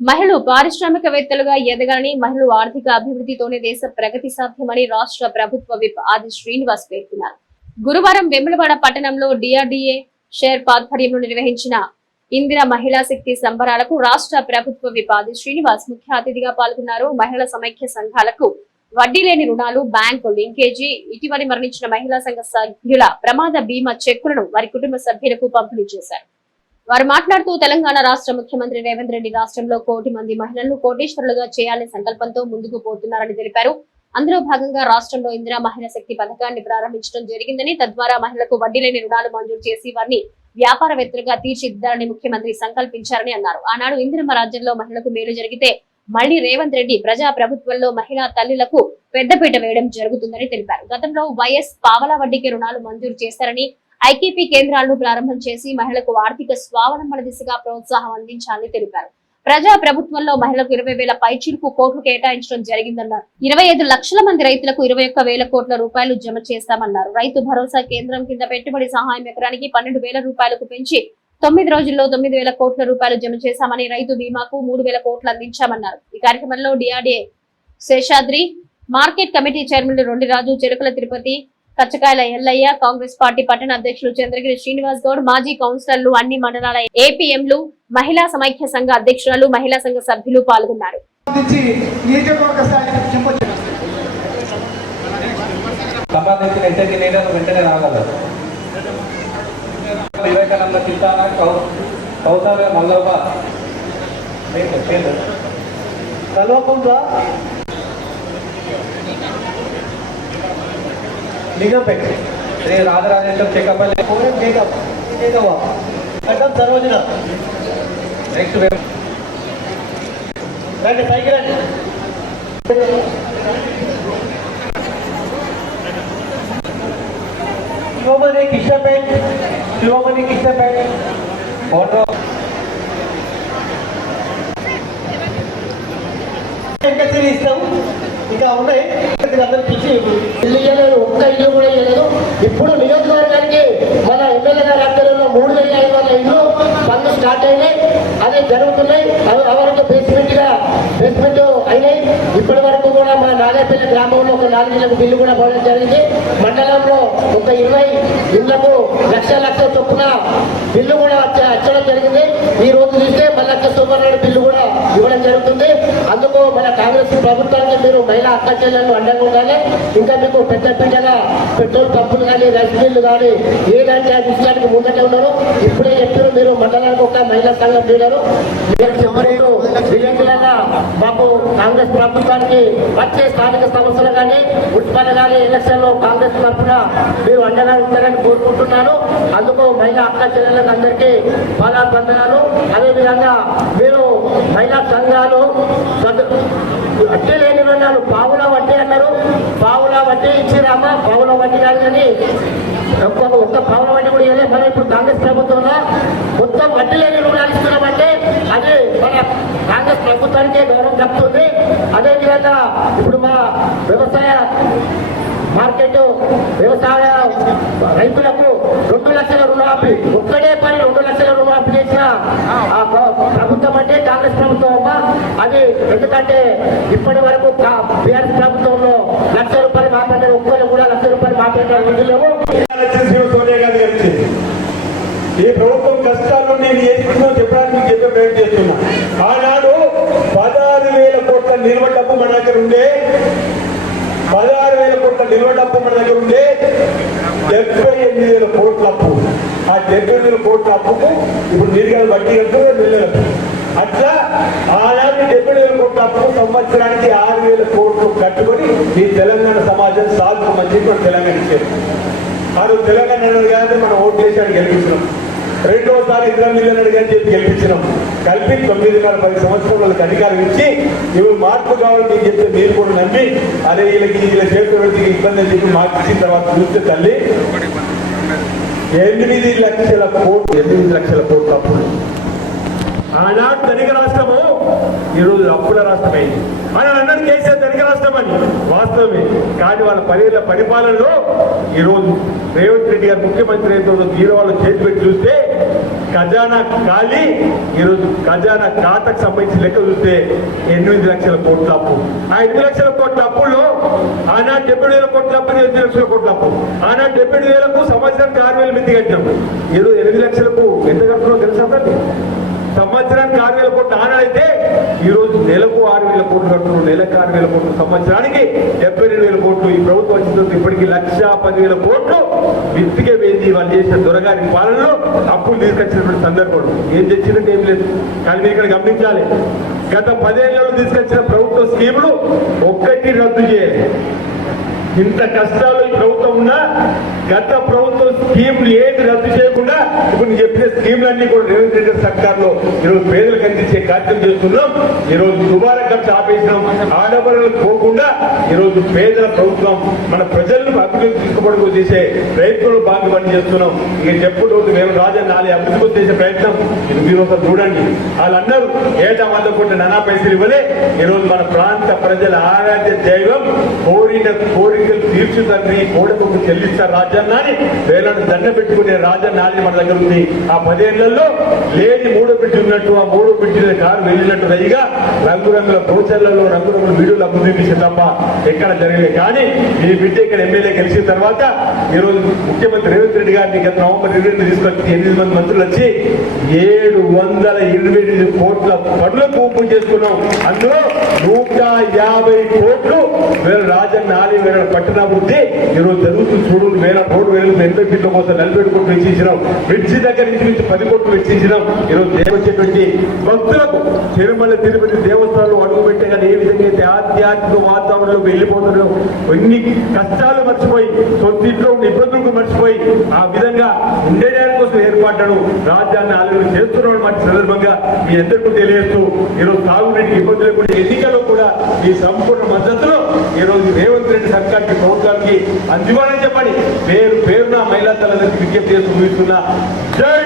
మహిళలు పారిశ్రామికవేత్తలుగా ఎదగాలని మహిళలు ఆర్థిక అభివృద్ధితోనే దేశ ప్రగతి సాధ్యమని రాష్ట్ర ప్రభుత్వ విప్ ఆది శ్రీనివాస్ పేర్కొన్నారు. గురువారం వెములవాడ పట్టణంలో డిఆర్డీఏ షేర్ ఆధ్వర్యంలో నిర్వహించిన ఇందిరా మహిళా శక్తి సంబరాలకు రాష్ట్ర ప్రభుత్వ విప్ ఆది శ్రీనివాస్ ముఖ్య అతిథిగా పాల్గొన్నారు. మహిళా సమైక్య సంఘాలకు వడ్డీ లేని రుణాలు బ్యాంకు లింకేజీ ఇటీవలి మరణించిన మహిళా సంఘ సభ్యుల ప్రమాద బీమా చెక్కులను వారి కుటుంబ సభ్యులకు పంపిణీ చేశారు. వారు మాట్లాడుతూ తెలంగాణ రాష్ట్ర ముఖ్యమంత్రి రేవంత్ రెడ్డి రాష్ట్రంలో కోటి మంది మహిళలను కోటీశ్వరులుగా చేయాలనే సంకల్పంతో ముందుకు పోతున్నారని తెలిపారు. అందులో భాగంగా రాష్ట్రంలో ఇందిరా మహిళా శక్తి పథకాన్ని ప్రారంభించడం జరిగిందని తద్వారా మహిళలకు వడ్డీ లేని రుణాలు మంజూరు చేసి వారిని వ్యాపారవేత్తలుగా తీర్చిదిద్దాలని ముఖ్యమంత్రి సంకల్పించారని అన్నారు. ఆనాడు ఇందిరమ్మ రాజ్యంలో మహిళలకు మేలు జరిగితే మళ్ళీ రేవంత్ రెడ్డి ప్రజా ప్రభుత్వంలో మహిళా తల్లులకు పెద్దపీట వేయడం జరుగుతుందని తెలిపారు. గతంలో వైఎస్ పావలా వడ్డీకి రుణాలు మంజూరు చేశారని ఐకేపీ కేంద్రాలను ప్రారంభం చేసి మహిళలకు ఆర్థిక స్వావలంబన దిశగా ప్రోత్సాహం అందించాలని తెలిపారు. ప్రజా ప్రభుత్వంలో మహిళలకు ఇరవై వేల పైచీలకు కోట్లు కేటాయించడం జరిగిందన్నారు ఇరవై ఐదు లక్షల మంది రైతులకు ఇరవై ఒక్క వేల కోట్ల రూపాయలు జమ చేస్తామన్నారు. రైతు భరోసా కేంద్రం కింద పెట్టుబడి సహాయం ఎకరానికి పన్నెండు వేల రూపాయలకు పెంచి తొమ్మిది రోజుల్లో తొమ్మిది వేల కోట్ల రూపాయలు జమ చేశామని రైతు బీమాకు మూడు వేల కోట్లు అందించామన్నారు. ఈ కార్యక్రమంలో DRDA Seshadri market committee chairman Raju Cherukula Tirupati Kachakayala Ellaiah Congress party పట్టణ అధ్యక్షులు చంద్రగిరి శ్రీనివాస్ గౌడ్ మాజీ కౌన్సిలర్లు అన్ని మండలాల ఏపీఎంలు మహిళా సమైక్య సంఘ అధ్యక్షురాలు మహిళా సంఘ సభ్యులు పాల్గొన్నారు. సంబంధించిన లింగంపేట శ్రీ రాజరాజేశ్వర చెక్కపల్లి కోరం కేకప్ కేకవ్వ గడ్డం సరోజన నెక్స్ట్ రండి పైకి రండి శివమణి కిషన్పేట్ శివమణి కిషన్పేట్ ఫోటో వెంకటగిరి ఇస్తాం ఇంకా ఉన్నాయి అందరూ పిలిచి అవి అదే జరుగుతున్నాయి. అవి అవరకు బేస్మెంట్గా బేస్మెంట్ అయినాయి. ఇప్పటి వరకు కూడా మన నాగపల్లి గ్రామంలో ఒక నాలుగు ఇళ్ళకు బిల్లు కూడా పోవడం జరిగింది. మండలంలో ఒక ఇరవై ఇళ్ళకు లక్ష లక్ష చొప్పున బిల్లు కూడా వచ్చడం జరిగింది. ఈ రోజు చూస్తే మళ్ళీ లక్ష సుబ్బారెడ్డి బిల్లు కూడా ఇవ్వడం జరుగుతుంది. అందుకు మన కాంగ్రెస్ ప్రభుత్వానికి మీరు మహిళా అక్క చెల్లెలు అండగా ఉండాలి. ఇంకా మీకు పెద్ద పెద్దగా పెట్రోల్ పంపులు కానీ రైస్ మిల్లు కానీ ఏదంటే ఆ విషయానికి ముందట మీరు మండలానికి ఒక మహిళా సంఘం లీడరు. విలేకరులైనా మాకు కాంగ్రెస్ ప్రభుత్వానికి వచ్చే స్థానిక సంస్థలు కానీ మున్సిపల్ కానీ ఎలక్షన్లో కాంగ్రెస్ తరఫున మీరు అండగా ఉంటారని కోరుకుంటున్నాను. అందుకు మహిళా అక్క చెల్లెలకు అందరికీ పాదాబంధనాలు అదేవిధంగా మీరు మహిళా సంఘాలు వడ్డీ లేని రుణాలు పావుల వడ్డీ అన్నారు. పావుల వడ్డీ ఇచ్చిరామా పావుల వడ్డీ కాదు కానీ ఒక్కొక్క ఒక్క పావుల వడ్డీ కూడా ఇవ్వలేదు. మనం ఇప్పుడు కాంగ్రెస్ ప్రభుత్వంలో మొత్తం వడ్డీ లేని రుణాలు ఇస్తున్నామంటే అది మన కాంగ్రెస్ ప్రభుత్వానికే గౌరవం చెప్తుంది అదేవిధంగా ఇప్పుడు మా వ్యవసాయ మార్కెట్ వ్యవసాయ రైతులకు రెండు లక్షల రుణమాఫీ ఒక్కడే పని రెండు లక్షల రుణమాఫీ చేసిన ఆ ప్రభుత్వం అంటే కాంగ్రెస్ ప్రభుత్వం అమ్మా. అది ఎందుకంటే ఇప్పటి వరకు బీఆర్ఎస్ ప్రభుత్వంలో లక్ష రూపాయలు మాట్లాడారు ఒక్కరు కూడా లక్ష రూపాయలు మాట్లాడారు రోజులేమో ఎలక్షన్స్ సోనియా గాంధీ గారు ఇచ్చింది. ఏ ప్రభుత్వం కష్టాలు నేను చేస్తుందో చెప్పడానికి చెప్పే ప్రయత్నం చేస్తున్నా. ఆనాడు పదహారు వేల కోట్ల నిల్వ డబ్బు మన దగ్గర ఉండే పదహారు వేల కోట్ల నిల్వ డబ్బు మన దగ్గర ఉండే డెబ్బై ఎనిమిది వేల కోట్ల అప్పు. ఆ డెబ్బై వేల కోట్ల అప్పుకు ఇప్పుడు నీరుగాలు వడ్డీ కట్టుకుని వెళ్ళలేదు అట్లా ఆనాటి డెబ్బై వేల కోట్ల అప్పు సంవత్సరానికి ఆరు వేల కోట్లు కట్టుకొని ఈ తెలంగాణ సమాజం సాగు చెప్పి మన తెలంగాణ ఇచ్చేది ఆ రోజు తెలంగాణ కాదు మనం ఓటు చేసాడు గెలిపించినాం. రెండోసారి ఇద్దరు మిలియనర్ అని చెప్పి గెలిపించినాం. కలిపి తొమ్మిదిన్నర పది సంవత్సరాల వాళ్ళకి అధికారం ఇచ్చి ఇవి మార్పు కావాలని నేను చెప్తే మీరు కూడా నమ్మి అదే వీళ్ళకి వీళ్ళ చేతులు పెడితే ఇబ్బంది అని చెప్పి మార్పు ఇచ్చిన తర్వాత చూస్తే తల్లి ఎనిమిది లక్షల కోట్లు ఎనిమిది లక్షల కోట్లు అప్పులు ఆనాడు ధనిక రాష్ట్రము ఈరోజు అప్పుల రాష్ట్రమైంది. అని అన్నది కేసీఆర్ ధనిక రాష్ట్రం అని వాస్తవమే. కానీ వాళ్ళ పదేళ్ళ పరిపాలనలో ఈరోజు రేవంత్ రెడ్డి గారు ముఖ్యమంత్రి అయితే జీరో వాళ్ళు చేతి పెట్టి చూస్తే ఖజానా ఖాళీ. ఈరోజు ఖజానా ఖాతాకు సంబంధించి లెక్క చూస్తే ఎనిమిది లక్షల కోట్ల అప్పు. ఆ ఎనిమిది లక్షల కోట్ల అప్పుల్లో ఆనాడు డెబ్బై వేల కోట్ల అప్పు ఎనిమిది లక్షల కోట్ల అప్పు. ఆనాడు డెబ్బై వేలకు సంవత్సరానికి ఆరు వేల మంది కట్టాం ఈరోజు ఎనిమిది లక్షలకు ఎంత కడుతున్నావు తెలుసా సంవత్సరానికి ఆరు వేల కోట్లు ఆనాడైతే ఈ రోజు నెలకు ఆరు వేల కోట్లు కడుతున్నారు నెలకు ఆరు వేల కోట్లు. సంవత్సరానికి డెబ్బై రెండు వేల కోట్లు. ఈ ప్రభుత్వం వచ్చిన ఇప్పటికి లక్ష పదివేల కోట్లు విత్తికే వాళ్ళు చేసిన దొరగారి పాలనలో అప్పులు తీసుకొచ్చినటువంటి సందర్భం. ఏం తెచ్చినట్టు ఏం లేదు. కానీ మీరు ఇక్కడ గమనించాలి. గత పదేళ్ళలో తీసుకొచ్చిన ప్రభుత్వ స్కీములు ఒక్కటి రద్దు చేయాలి. ఇంత కష్టాలు ఈ ప్రభుత్వం ఉన్నా గత ప్రభుత్వం స్కీమ్లు ఏది రద్దు చేయకుండా ఇప్పుడు నేను చెప్పిన స్కీములన్నీ కూడా రేవంత్ రెడ్డి గారి సర్కార్లో ఈరోజు పేదలకు అందించే కార్యక్రమం చేస్తున్నాం. ఈరోజు దుబారా ఖర్చు ఆపేసినాం. ఆడబడులకు పోకుండా ఈరోజు పేదల ప్రభుత్వం మన ప్రజలను అభివృద్ధి తీసుకుపడుకు చేసే ప్రయత్నంలో బాగా పని చేస్తున్నాం. ఇక చెప్పుడు మేము రాజన్న నాలుగు అభివృద్ధి చేసే ప్రయత్నం. ఇది మీరు ఒకసారి చూడండి. వాళ్ళందరూ ఏటా వంద కోట్ల నానా పైసలు ఇవ్వలే. ఈరోజు మన ప్రాంత ప్రజల ఆరాధ్య దైవం కోరిన కోరికలు తీర్చు తండ్రి కోడకు చెల్లిస్తారు రాజన్న అని వేలను దండ పెట్టుకునే రాజన్న ఆలయం మన దగ్గర ఉంది. ఆ పదేళ్ళలో లేని మూడో బిడ్డ ఉన్నట్టు ఆ మూడో బిడ్డ కారు వెళ్ళినట్టు రైగా రంగురంగుల పోచర్లలో రంగురంగుల వీడియోలు అభివృద్ధి చూపించింది తప్ప ఎక్కడ జరగలేదు. కానీ ఈ బిడ్డ ఇక్కడ ఎమ్మెల్యే గెలిచిన తర్వాత ఈ రోజు ముఖ్యమంత్రి రేవంత్ రెడ్డి గారిని గత నవంబర్ ఇరవై ఎనిమిది తీసుకొచ్చి ఎనిమిది మంది మంత్రులు వచ్చి ఏడు వందల ఇరవై ఎనిమిది కోట్ల పనుల పూపు చేసుకున్నాం. అందులో నూట యాభై కోట్లు వేల రాజన్న ఆలయం వేల పట్టణాభివృద్ధి ఈరోజు జరుగుతుంది. చూడు వేల మూడు వేలు ఎనభై కిలో కోసం నలభై కోట్లు వెచ్చించినాం మిర్చి దగ్గర నుంచి నుంచి పది కోట్లు వెచ్చించినాం ఈరోజు దేవచ్చేటువంటి భక్తులకు తిరుమల తిరుపతి దేవస్థానంలో అడుగు పెట్టే కానీ ఏ విధంగా అయితే ఆధ్యాత్మిక వాతావరణంలో వెళ్ళిపోతున్నారో ఎన్ని కష్టాలు మర్చిపోయి సొంతింట్లో ఉన్న ఇబ్బందులకు మర్చిపోయి ఆ విధంగా ఉండేదాని కోసం ఏర్పడ్డాడు రాజ్యాన్ని మీ అందరికీ తెలియజేస్తూ ఈరోజు తాగునీటి ఇబ్బందులు లేకుండా ఎన్నికల్లో కూడా మీ సంపూర్ణ మద్దతులో ఈరోజు రేవంత్ రెడ్డి సర్కార్కి ప్రభుత్వానికి అందివ్వాలని చెప్పండి పేరు పేరున మహిళా తల్లందరికీ విజ్ఞప్తి చేస్తూ ముగిస్తున్నా. జై